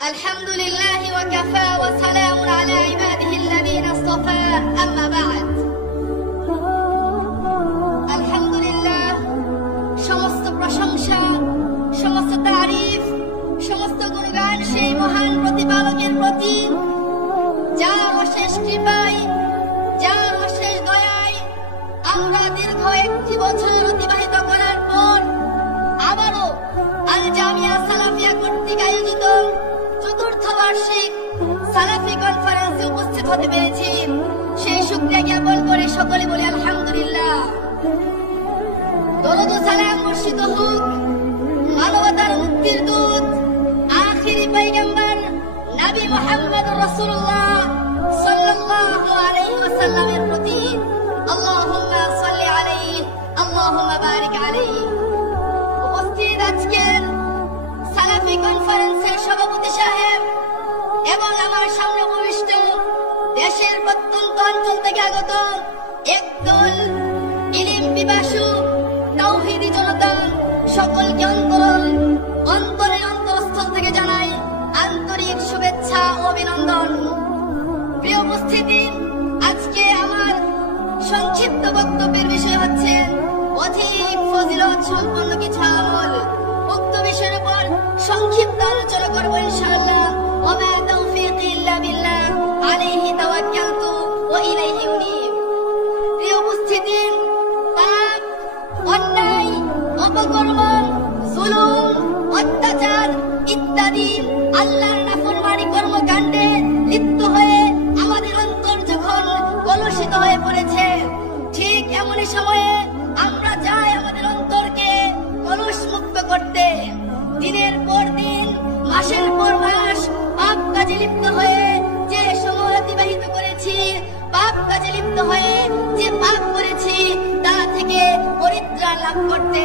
الحمد لله وكفى وسلام على عباده الذين اصطفى أما بعد الحمد لله সমস্ত প্রশংসা সমস্ত তারিফ সমস্ত গুণগান সেই মহান প্রতিপালকের প্রতি যার অশেষ কৃপায় যার অশেষ দয়ায় আমরা দীর্ঘ একটি বছর অতিবাহিত করার পর আবারও আল জামিয়া সালাফিয়া কর্তৃক আয়োজিত চতুর্থ বার্ষিক সালাফি কনফারেন্সে উপস্থিত হতে পেরেছি। সেই শুকরিয়া জ্ঞাপন করে সকলে বলি আলহামদুলিল্লাহ। দরুদ ও সালাম বর্ষিত হোক মানবতার মুক্তির দূত আখিরি পয়গম্বর নবী মুহাম্মদ রাসূলুল্লাহ সাল্লাল্লাহু আলাইহি ওয়াসাল্লামের প্রতি। আল্লাহুম্মা সাল্লি আলাইহি আল্লাহুম্মা বারিক আলাইহি। উপস্থিত আজকের সালাফি কনফারেন্সের সভাপতি সাহেব এবং আমার সামনে উপবিষ্ট দেশের প্রত্যন্ত অঞ্চল থেকে আগত একদল ইলম পিপাসু তাওহীদি জনতা, সকলকে অন্তরের অন্তঃস্থল থেকে জানাই আন্তরিক শুভেচ্ছা ও অভিনন্দন। প্রিয় উপস্থিতি, আজকে আমার সংক্ষিপ্ত বক্তব্যের বিষয় হচ্ছে অধিক ফজিলত সম্পন্ন কিছু আমল। উক্ত বিষয়ের উপর সংক্ষিপ্ত আলোচনা করব ইনশাআল্লাহ। ওয়া তাওফীকি ইল্লা বিল্লাহ আলাইহি তাওয়াক্কালতু ওয়া ইলাইহি উনীব। প্রিয় উপস্থিতি, পাপ, অন্যায়, অপকর্ম, জুলুম, অত্যাচার ইত্যাদি আল্লাহর নাফরমানি কর্মকাণ্ডে লিপ্ত হয়ে আমাদের অন্তর যখন কলুষিত হয়ে পড়েছে, ঠিক এমনই সময়ে আমরা চাই আমাদের অন্তরকে কলুষ মুক্ত করতে। দিনের পর দিন, মাসের পর মাস পাপ কাজে লিপ্ত হয়ে যে সময় অতিবাহিত করেছি, পাপ কাজে লিপ্ত হয়ে যে পাপ করেছি তা থেকে পরিত্রাণ লাভ করতে।